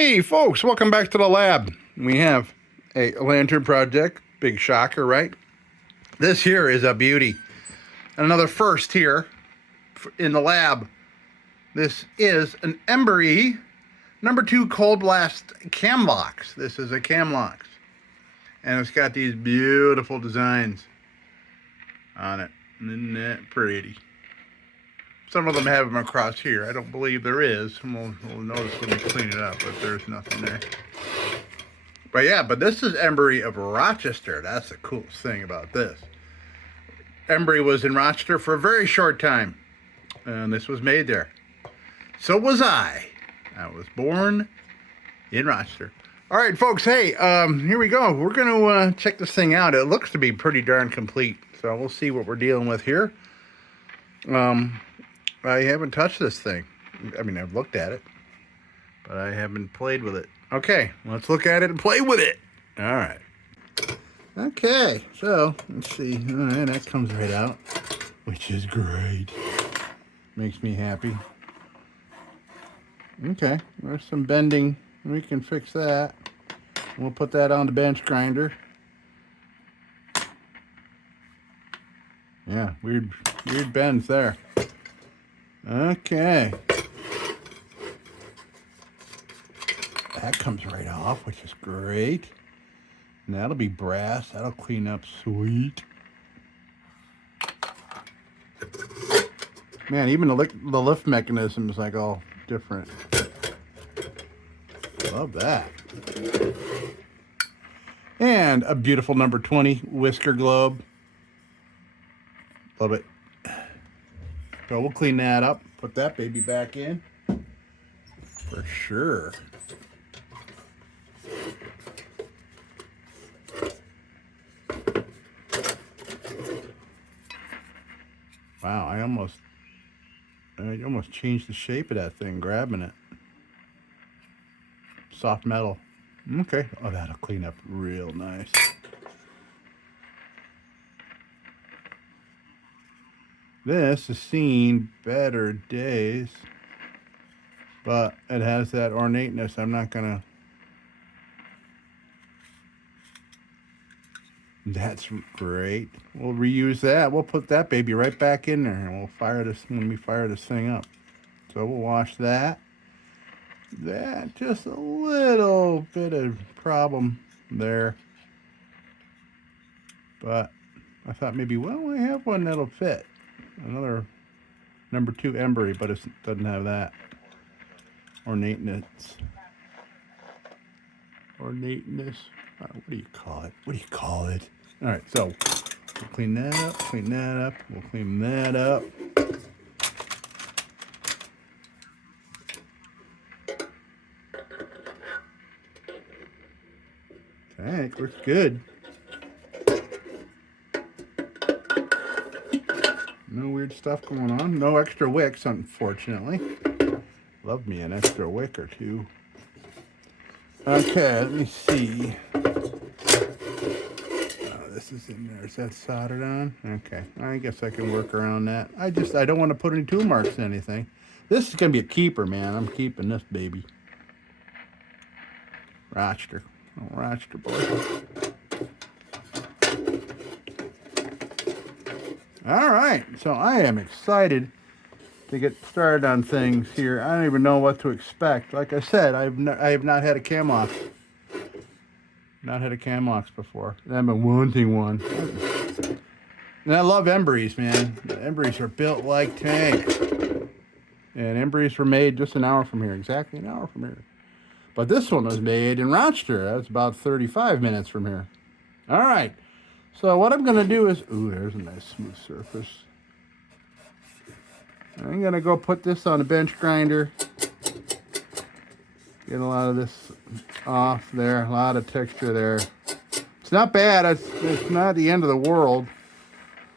Hey folks, welcome back to the lab. We have a lantern project. Big shocker, right? This here is a beauty. And another first here in the lab. This is an EMBURY No.2 Cold Blast CAMLOX. This is a CAMLOX. And it's got these beautiful designs on it. Isn't that pretty? Some of them have them across here. I don't believe there is. We'll notice when we clean it up, but there's nothing there. But yeah, but this is EMBURY of Rochester. That's the coolest thing about this. EMBURY was in Rochester for a very short time, and this was made there. So was I. I was born in Rochester. All right, folks, hey, here we go. We're going to check this thing out. It looks to be pretty darn complete, so we'll see what we're dealing with here. I haven't touched this thing. I mean, I've looked at it, but I haven't played with it. Okay, let's look at it and play with it. All right. Okay, so let's see. All right, that comes right out, which is great. Makes me happy. Okay, there's some bending. We can fix that. We'll put that on the bench grinder. Yeah, weird bends there. Okay. That comes right off, which is great. And that'll be brass. That'll clean up sweet. Man, even the lift mechanism is like all different. Love that. And a beautiful number 20 whisker globe. Love it. So we'll clean that up, put that baby back in for sure. Wow, I almost changed the shape of that thing grabbing it. Soft metal. Okay. Oh, that'll clean up real nice. This has seen better days, but it has that ornateness. I'm not gonna. That's great. We'll reuse that. We'll put that baby right back in there, and we'll fire this when we fire this thing up. So we'll wash that. That just a little bit of problem there, but I thought maybe, well, I have one that'll fit. Another No.2 EMBURY, but it doesn't have that ornateness. Ornateness. What do you call it? What do you call it? All right, so we'll clean that up. Clean that up. We'll clean that up. Tank looks good. No weird stuff going on. No extra wicks, unfortunately. Love me an extra wick or two. Okay, let me see. This is in there. Is that soldered on? Okay, I guess I can work around that. I don't want to put any tool marks in anything. This is going to be a keeper, man. I'm keeping this baby. Rochester. Oh, Rochester boy. All right, so I am excited to get started on things here. I don't even know what to expect. Like I said, I have not had a CAMLOX. Not had a CAMLOX before. And I've been wanting one. And I love EMBURYs, man. The EMBURYs are built like tanks. And EMBURYs were made just an hour from here, exactly an hour from here. But this one was made in Rochester. That's about 35 minutes from here. All right. So what I'm going to do is, ooh, there's a nice smooth surface. I'm going to go put this on a bench grinder. Get a lot of this off there, a lot of texture there. It's not bad. It's not the end of the world.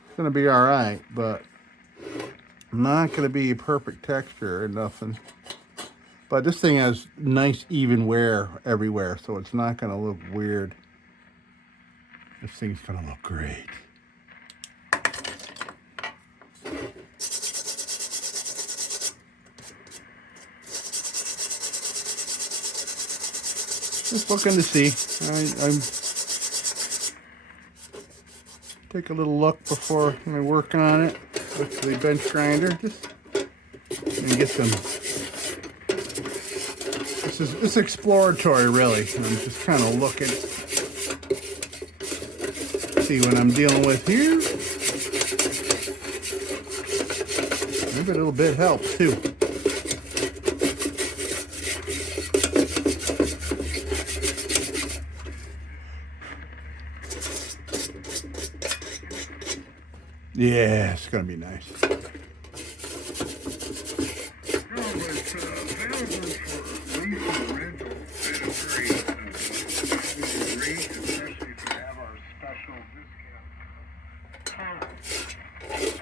It's going to be all right, but not going to be perfect texture or nothing. But this thing has nice even wear everywhere, so it's not going to look weird. This thing's going to look great. Just looking to see. I'm take a little look before I work on it with the bench grinder. Just and get some. It's exploratory, really. I'm just kind of looking. See what I'm dealing with here. Maybe a little bit helps too. Yeah, it's gonna be nice.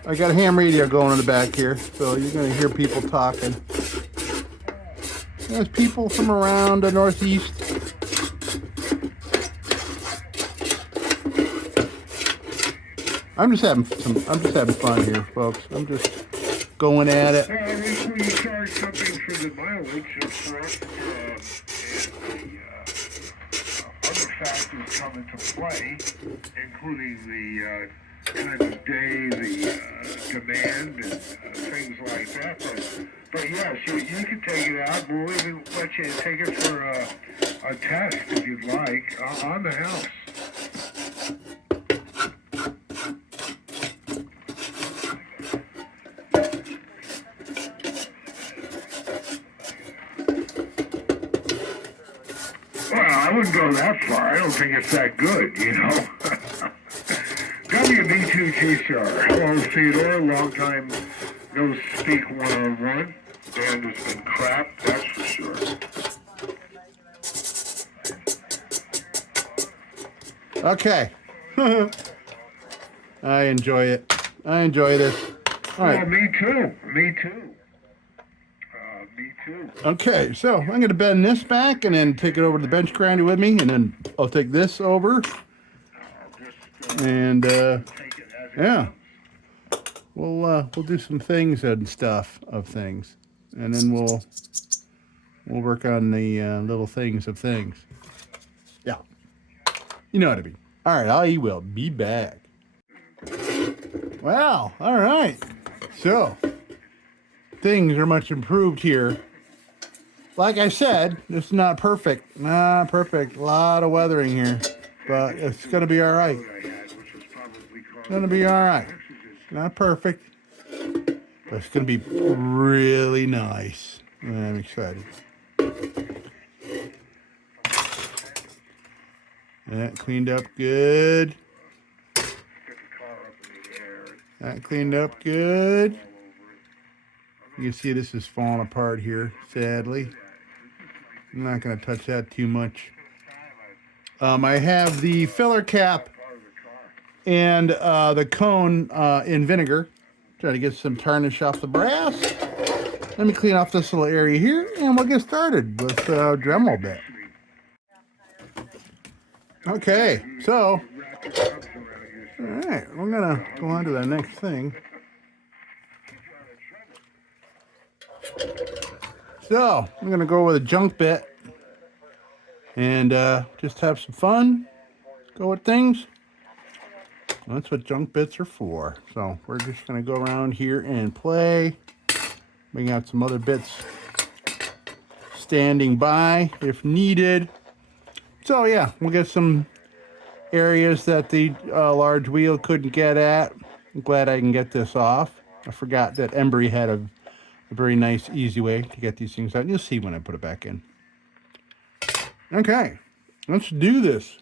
I got a ham radio going in the back here, so you're going to hear people talking. There's people from around the Northeast. I'm just having fun here, folks. I'm just going at it. Well, when you charge something for the mileage of front, and the other factors come into play, including the time of day, the demand, and things like that. But yeah, so you can take it out. We'll even let you take it for a test if you'd like on the house. Well, I wouldn't go that far. I don't think it's that good, you know. WB2GCR. Hello, Theodore. Long time no speak one-on-one. Band has been crap, that's for sure. Okay. I enjoy it. I enjoy this. All right. Well, me too. Me too. Me too. Okay, so I'm going to bend this back and then take it over to the bench grinder with me, and then I'll take this over. And yeah, we'll do some things and stuff of things, and then we'll work on the little things of things. Yeah, you know what I mean. All right, I will be back. Well, all right. So things are much improved here. Like I said, it's not perfect. Not perfect. A lot of weathering here, but it's gonna be all right. It's gonna be all right. Not perfect, but it's gonna be really nice. I'm excited. That cleaned up good. That cleaned up good. You can see this is falling apart here, sadly. I'm not going to touch that too much. I have the filler cap and the cone in vinegar. Try to get some tarnish off the brass. Let me clean off this little area here, and we'll get started with Dremel bit. Okay, so, all right, we're going to go on to the next thing. So, I'm going to go with a junk bit and just have some fun, go with things. That's what junk bits are for. So, we're just going to go around here and play, bring out some other bits standing by if needed. So, yeah, we'll get some areas that the large wheel couldn't get at. I'm glad I can get this off. I forgot that EMBURY had a very nice, easy way to get these things out. You'll see when I put it back in. Okay, let's do this.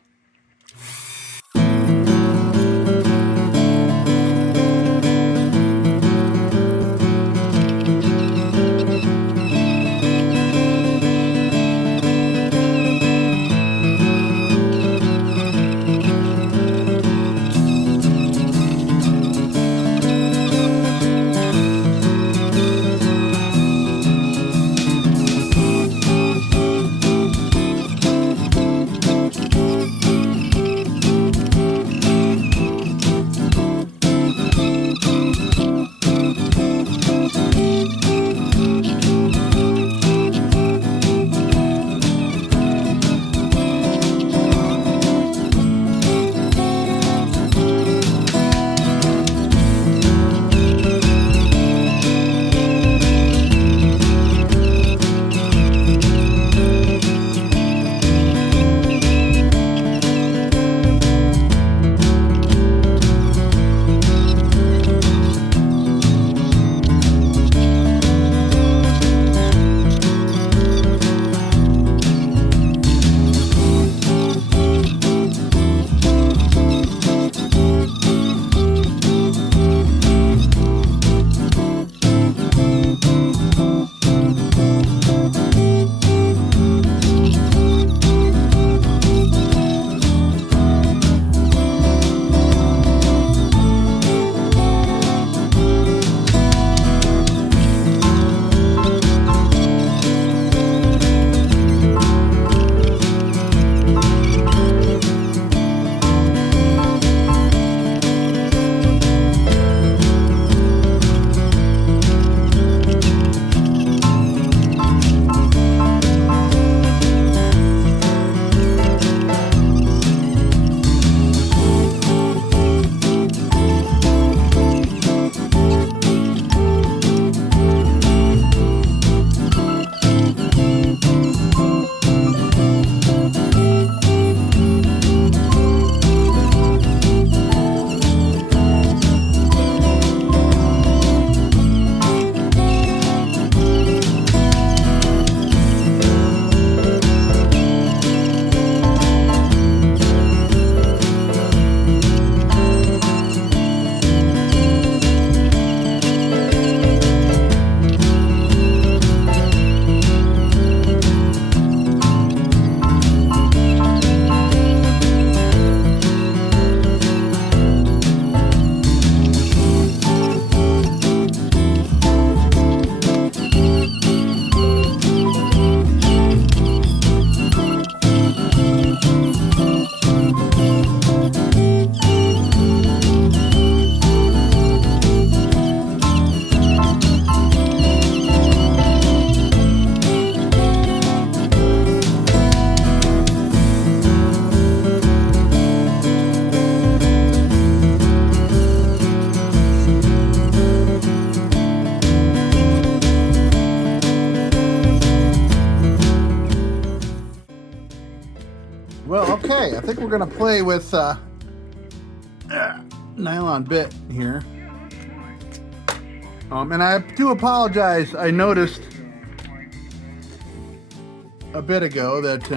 Okay, I think we're gonna play with nylon bit here. And I do apologize. I noticed a bit ago that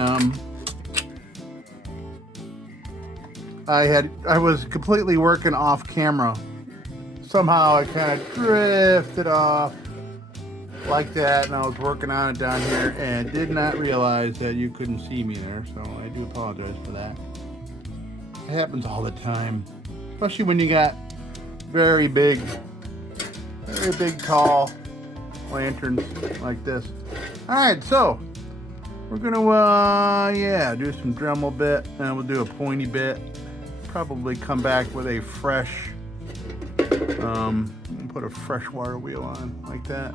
I was completely working off camera. Somehow I kind of drifted off like that, and I was working on it down here and did not realize that you couldn't see me there, so I do apologize for that. It happens all the time, especially when you got very big tall lanterns like this. All right, so we're gonna do some Dremel bit, and we'll do a pointy bit. Probably come back with a fresh put a fresh water wheel on like that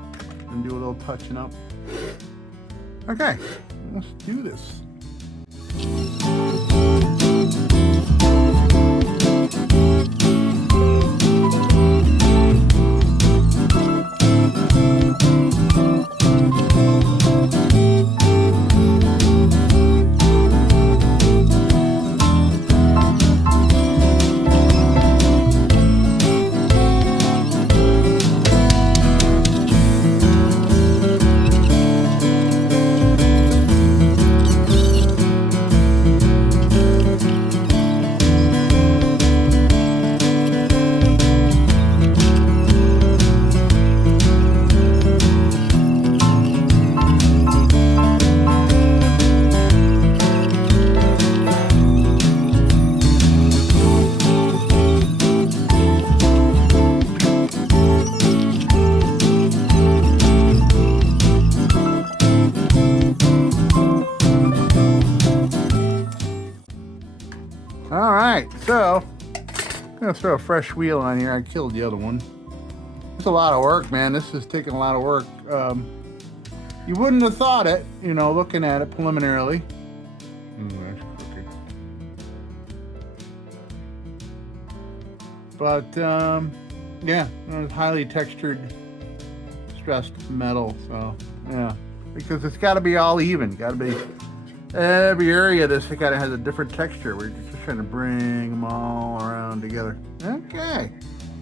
and do a little touching up. Okay, let's do this. All right, so I'm gonna throw a fresh wheel on here. I killed the other one. It's a lot of work, man. This is taking a lot of work. You wouldn't have thought it, you know, looking at it preliminarily. Ooh, that's crooked. But yeah, it's highly textured, stressed metal. So yeah, because it's got to be all even. Got to be every area of this. It kind of has a different texture. We're just trying to bring them all around together. Okay,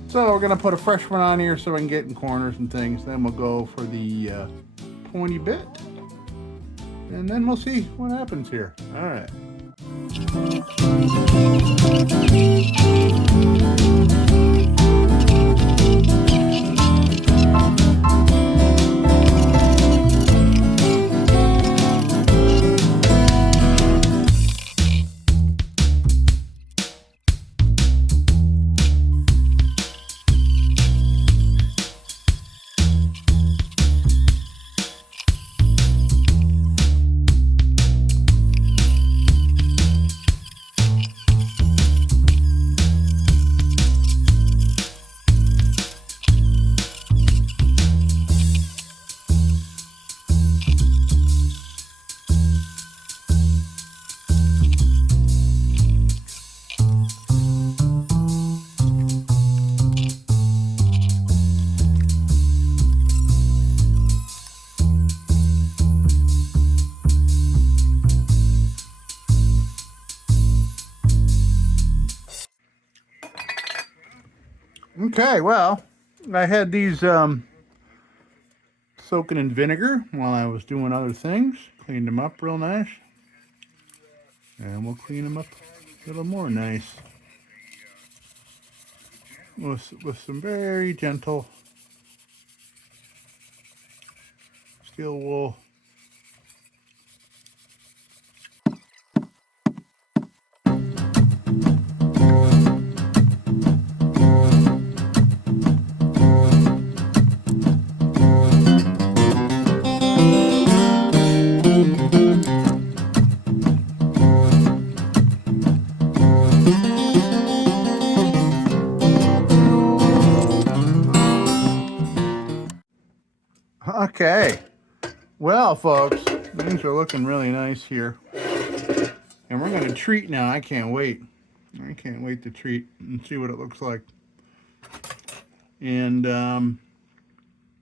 so we're gonna put a fresh one on here so I can get in corners and things. Then we'll go for the pointy bit, and then we'll see what happens here. All right. Okay, well, I had these soaking in vinegar while I was doing other things. Cleaned them up real nice. And we'll clean them up a little more nice. With some very gentle steel wool. Okay, well, folks, things are looking really nice here, and we're going to treat now. I can't wait to treat and see what it looks like. And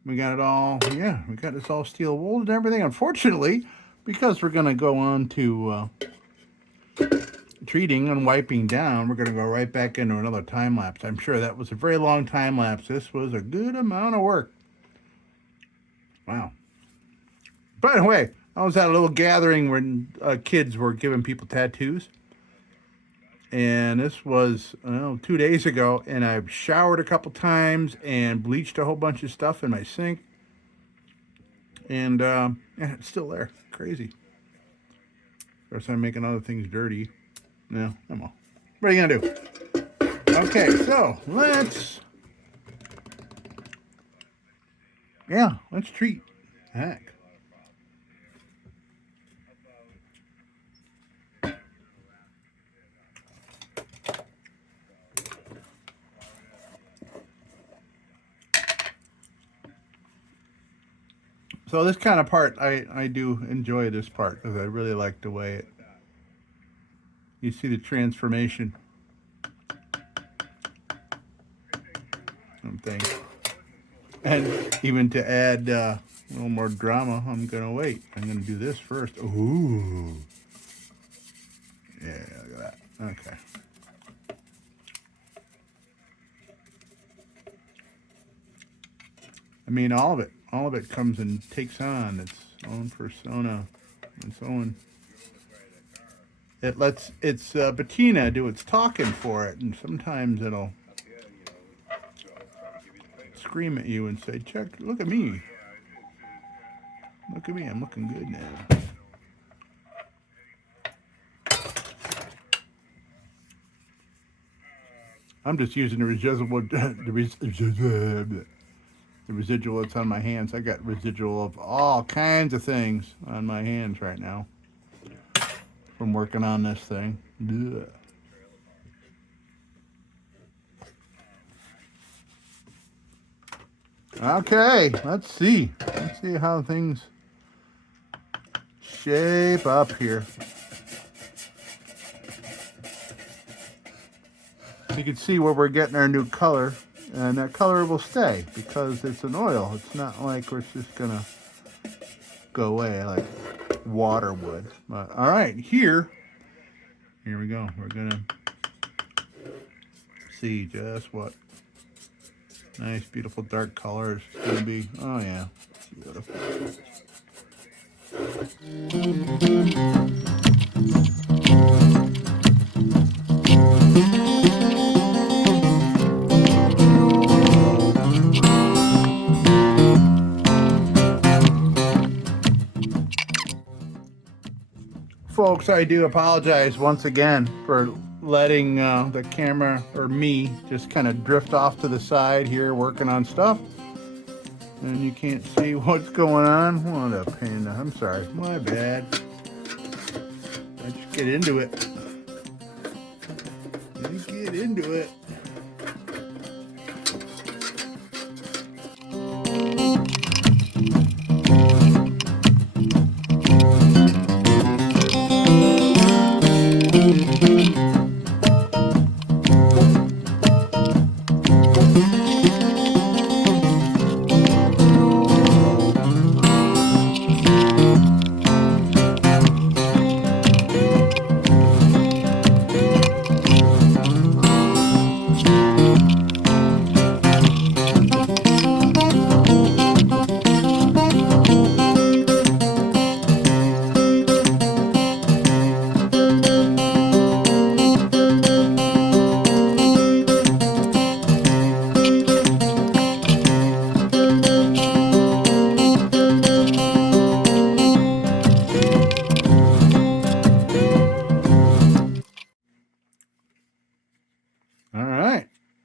we got it all, yeah, we got this all steel wool and everything. Unfortunately, because we're going to go on to treating and wiping down, we're going to go right back into another time lapse. I'm sure that was a very long time lapse. This was a good amount of work. Wow. By the way, I was at a little gathering where kids were giving people tattoos. And this was 2 days ago, and I've showered a couple times and bleached a whole bunch of stuff in my sink. And it's still there. Crazy. Of course, I'm making other things dirty. No, I'm all. What are you going to do? Okay, so let's treat. Heck. So this kind of part, I do enjoy this part because I really like the way you see the transformation and things. And even to add a little more drama, I'm going to wait. I'm going to do this first. Ooh. Yeah, look at that. Okay. I mean, all of it comes and takes on its own persona, its own. It lets its patina do its talking for it, and sometimes it'll scream at you and say, "Check, look at me. Look at me, I'm looking good now." I'm just using the residual that's on my hands. I got residual of all kinds of things on my hands right now from working on this thing. Ugh. Okay, let's see how things shape up here. You can see where we're getting our new color, and that color will stay because it's an oil. It's not like we're just gonna go away like water would. But all right, here we go. We're gonna see just what nice, beautiful dark color is gonna be. Oh yeah, beautiful. Folks, I do apologize once again for letting the camera or me just kind of drift off to the side here working on stuff. And you can't see what's going on. What a pain. I'm sorry. My bad. Let's get into it. Let's get into it.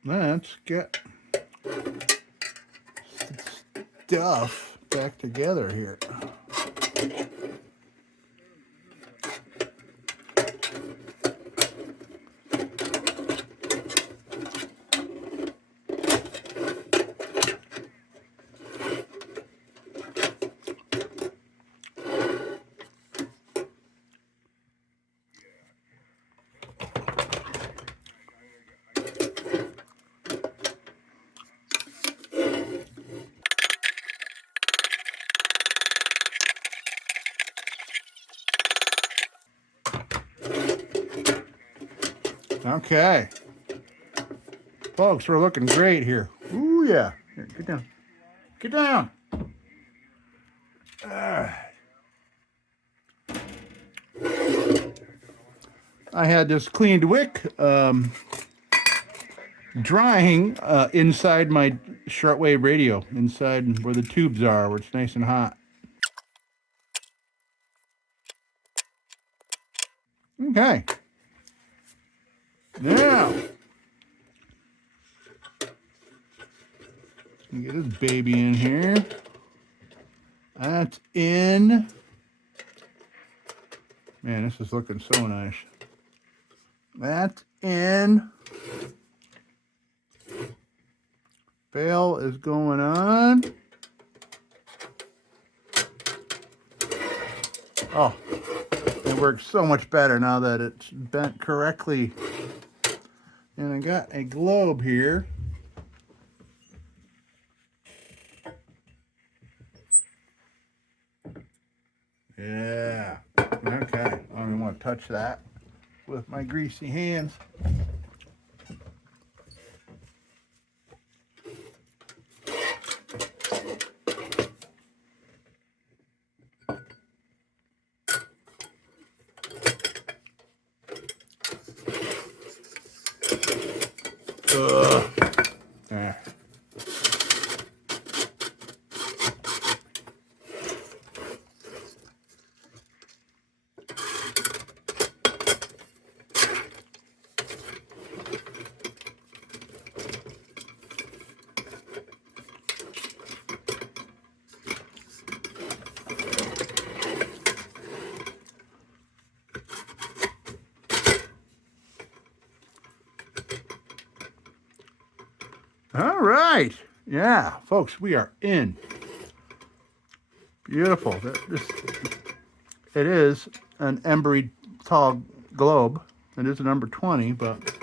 Let's get stuff back together here. Okay. Folks, we're looking great here. Ooh, yeah. Here, get down. Get down. I had this cleaned wick drying inside my shortwave radio, inside where the tubes are, where it's nice and hot. Okay. Now, get this baby in here. That's in. Man, this is looking so nice. That's in. Fail is going on. Oh, it works so much better now that it's bent correctly. And I got a globe here. Yeah. Okay. I don't even want to touch that with my greasy hands. Yeah. All right. Yeah, folks, we are in. Beautiful. It is an EMBURY tall globe. It is a number 20, but it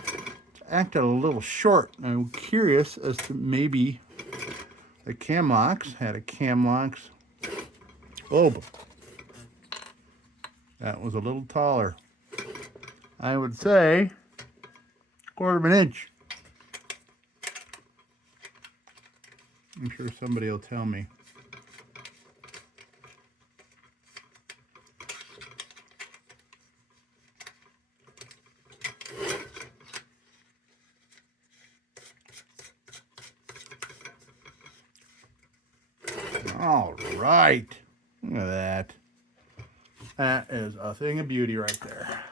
acted a little short. I'm curious as to maybe the CAMLOX had a CAMLOX globe that was a little taller. I would say 1/4 of an inch. I'm sure somebody will tell me. All right. Look at that. That is a thing of beauty right there.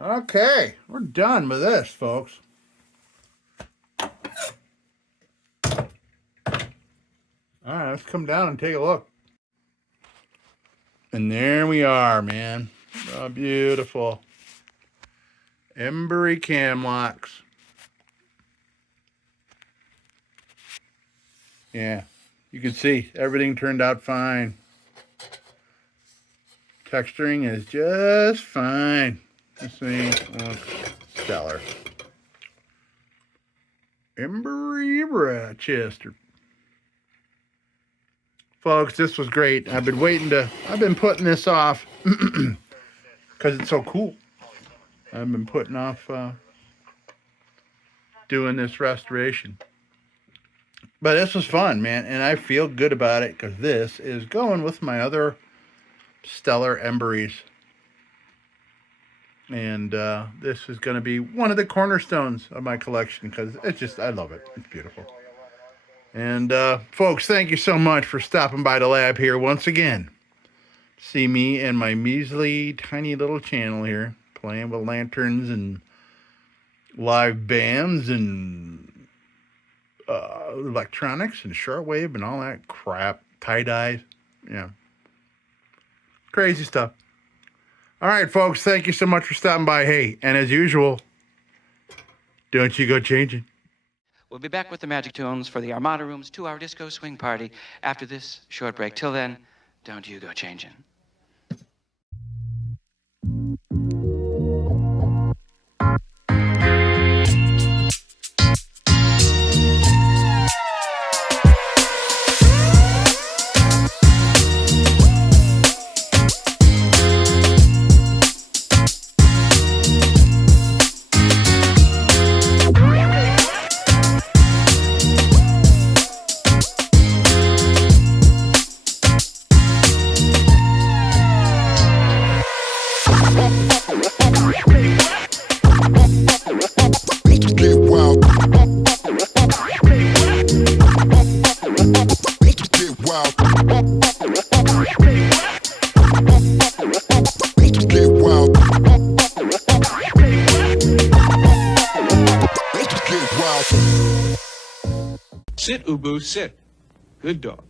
Okay, we're done with this, folks. All right, let's come down and take a look. And there we are, man. Oh, beautiful. EMBURY CAMLOX. Yeah, you can see everything turned out fine. Texturing is just fine. This thing looks stellar. EMBURY Rochester. Folks, this was great. I've been putting this off because it's so cool. I've been putting off doing this restoration. But this was fun, man, and I feel good about it because this is going with my other stellar EMBURYs. And this is going to be one of the cornerstones of my collection because it's just, I love it. It's beautiful. And folks, thank you so much for stopping by the lab here once again. See me and my measly, tiny little channel here, playing with lanterns and live bands and electronics and shortwave and all that crap, tie-dyes, yeah. Crazy stuff. All right, folks, thank you so much for stopping by. Hey, and as usual, don't you go changing. We'll be back with the Magic Tunes for the Armada Room's 2-hour disco swing party after this short break. Till then, don't you go changing. Sit, Ubu, sit. Good dog.